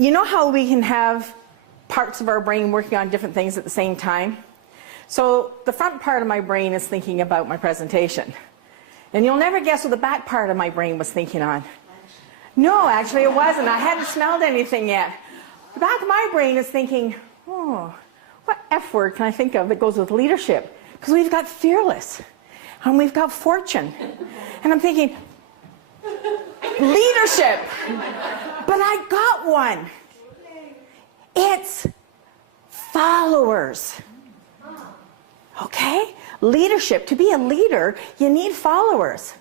You know how we can have parts of our brain working on different things at the same time? So the front part of my brain is thinking about my presentation. And you'll never guess what the back part of my brain was thinking on. No, actually it wasn't. I hadn't smelled anything yet. The back of my brain is thinking, oh, what F word can I think of that goes with leadership? Because we've got fearless, and we've got fortune. And I'm thinking, leadership. But I got one. It's followers. Okay? Leadership. To be a leader, you need followers.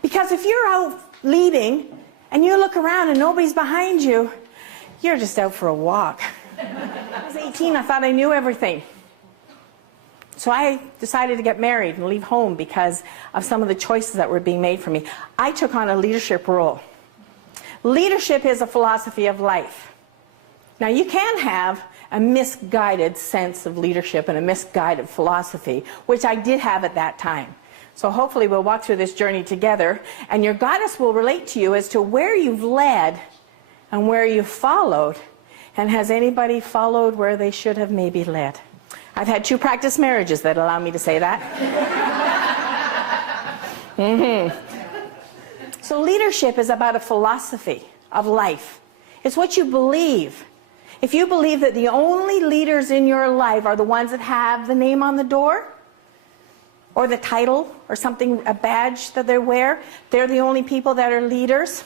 Because if you're out leading and you look around and nobody's behind you, you're just out for a walk. I was 18, I thought I knew everything. So I decided to get married and leave home because of some of the choices that were being made for me. I took on a leadership role. Leadership is a philosophy of life. Now you can have a misguided sense of leadership and a misguided philosophy, which I did have at that time. So hopefully we'll walk through this journey together, and your goddess will relate to you as to where you've led and where you've followed, and has anybody followed where they should have maybe led? I've had 2 practice marriages that allow me to say that. So leadership is about a philosophy of life. It's what you believe. If you believe that the only leaders in your life are the ones that have the name on the door, or the title, or something, a badge that they wear, they're the only people that are leaders,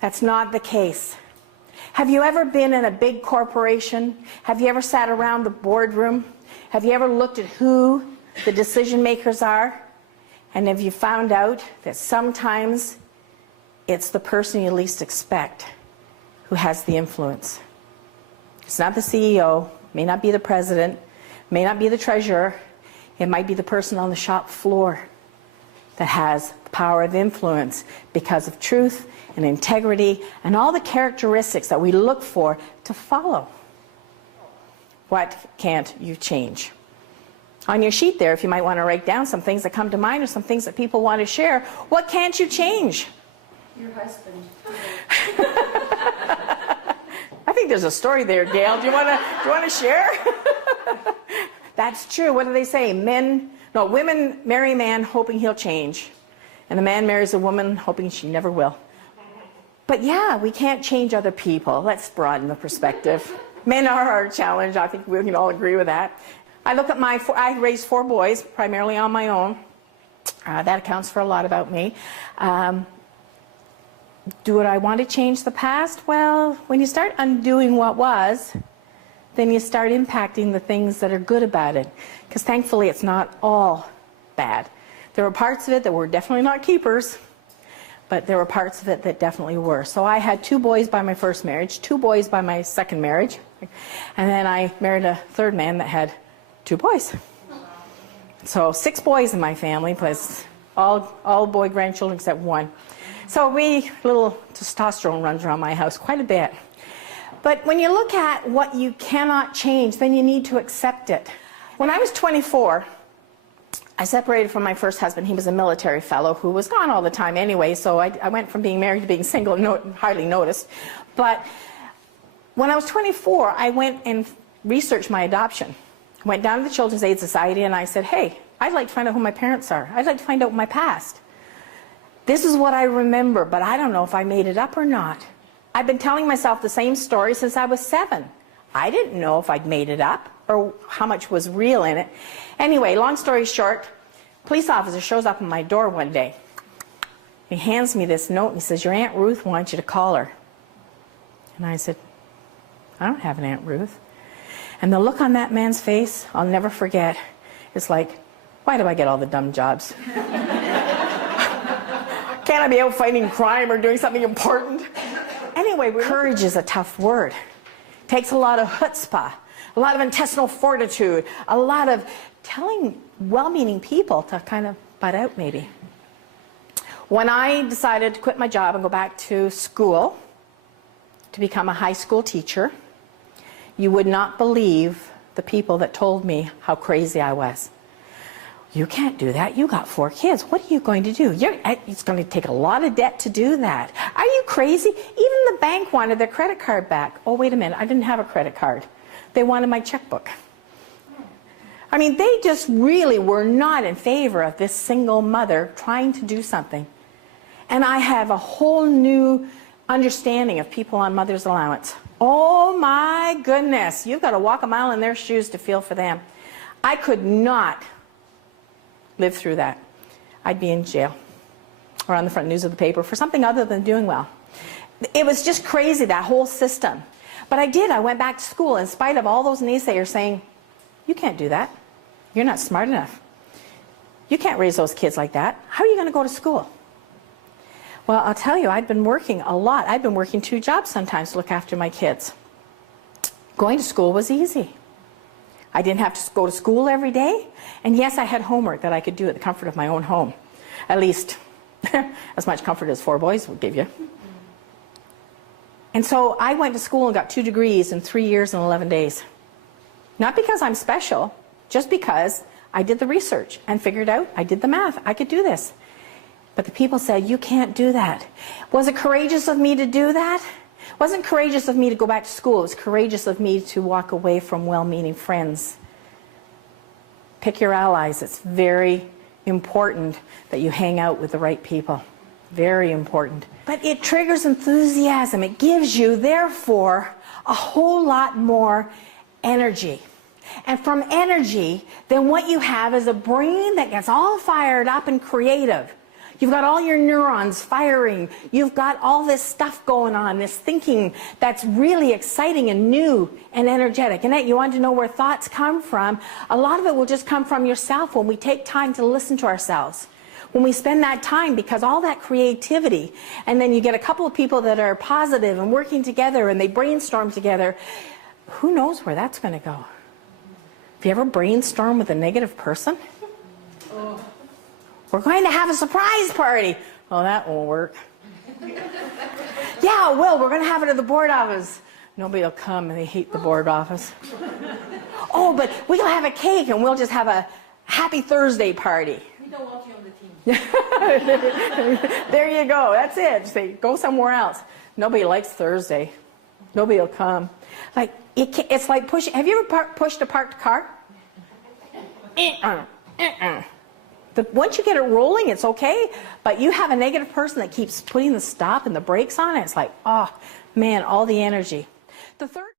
that's not the case. Have you ever been in a big corporation? Have you ever sat around the boardroom? Have you ever looked at who the decision makers are? And have you found out that sometimes it's the person you least expect who has the influence? It's not the CEO, may not be the president, may not be the treasurer, it might be the person on the shop floor that has the power of influence because of truth and integrity and all the characteristics that we look for to follow. What can't you change? On your sheet there, if you might want to write down some things that come to mind or some things that people want to share, what can't you change? Your husband. I think there's a story there, Gail. Do you want to share? That's true. What do they say? Women marry a man hoping he'll change, and a man marries a woman hoping she never will. But yeah, we can't change other people. Let's broaden the perspective. Men are our challenge. I think we can all agree with that. I look at I raised 4 boys, primarily on my own. That accounts for a lot about me. Do I want to change the past? Well, when you start undoing what was, then you start impacting the things that are good about it. Because thankfully, it's not all bad. There were parts of it that were definitely not keepers, but there were parts of it that definitely were. So I had 2 boys by my first marriage, 2 boys by my second marriage, and then I married a third man that had 2 boys. So 6 boys in my family, plus all boy grandchildren except 1. So little testosterone runs around my house quite a bit. But when you look at what you cannot change, then you need to accept it. When I was 24, I separated from my first husband. He was a military fellow who was gone all the time anyway, so I went from being married to being single and hardly noticed. But when I was 24, I went and researched my adoption. I went down to the Children's Aid Society and I said, hey, I'd like to find out who my parents are. I'd like to find out my past. This is what I remember, but I don't know if I made it up or not. I've been telling myself the same story since I was 7. I didn't know if I'd made it up or how much was real in it. Anyway, long story short, a police officer shows up at my door one day. He hands me this note and he says, your Aunt Ruth wants you to call her. And I said, I don't have an Aunt Ruth. And the look on that man's face, I'll never forget. It's like, why do I get all the dumb jobs? Can't I be out fighting crime or doing something important? Anyway, courage is a tough word. It takes a lot of chutzpah, a lot of intestinal fortitude, a lot of telling well-meaning people to kind of butt out maybe. When I decided to quit my job and go back to school to become a high school teacher, you would not believe the people that told me how crazy I was. You can't do that. You got 4 kids. What are you going to do? It's going to take a lot of debt to do that. Are you crazy? Even the bank wanted their credit card back. Oh, wait a minute. I didn't have a credit card. They wanted my checkbook. I mean, they just really were not in favor of this single mother trying to do something. And I have a whole new understanding of people on mother's allowance. Oh my goodness. You've got to walk a mile in their shoes to feel for them. I could not live through that. I'd be in jail or on the front news of the paper for something other than doing well. It was just crazy, that whole system. But I did. I went back to school in spite of all those naysayers saying, you can't do that. You're not smart enough. You can't raise those kids like that. How are you going to go to school? Well, I'll tell you, I'd been working a lot. I'd been working 2 jobs sometimes to look after my kids. Going to school was easy. I didn't have to go to school every day. And yes, I had homework that I could do at the comfort of my own home. At least as much comfort as 4 boys would give you. And so I went to school and got 2 degrees in 3 years and 11 days. Not because I'm special, just because I did the research and figured out, I did the math, I could do this. But the people said, you can't do that. Was it courageous of me to do that? It wasn't courageous of me to go back to school. It was courageous of me to walk away from well-meaning friends. Pick your allies. It's very important that you hang out with the right people. Very important. But it triggers enthusiasm. It gives you, therefore, a whole lot more energy. And from energy, then what you have is a brain that gets all fired up and creative. You've got all your neurons firing. You've got all this stuff going on, this thinking that's really exciting and new and energetic. And you want to know where thoughts come from? A lot of it will just come from yourself when we take time to listen to ourselves. When we spend that time, because all that creativity, and then you get a couple of people that are positive and working together and they brainstorm together, who knows where that's going to go? Have you ever brainstormed with a negative person? Oh. We're going to have a surprise party. Oh, that won't work. Yeah, well, we're going to have it at the board office. Nobody will come, and they hate the board office. Oh, but we'll have a cake, and we'll just have a happy Thursday party. We don't want you on the team. There you go. That's it. Say, go somewhere else. Nobody likes Thursday. Nobody will come. Like it's like pushing. Have you ever pushed a parked car? Once you get it rolling, it's okay. But you have a negative person that keeps putting the stop and the brakes on it. It's like, oh man, all the energy. The third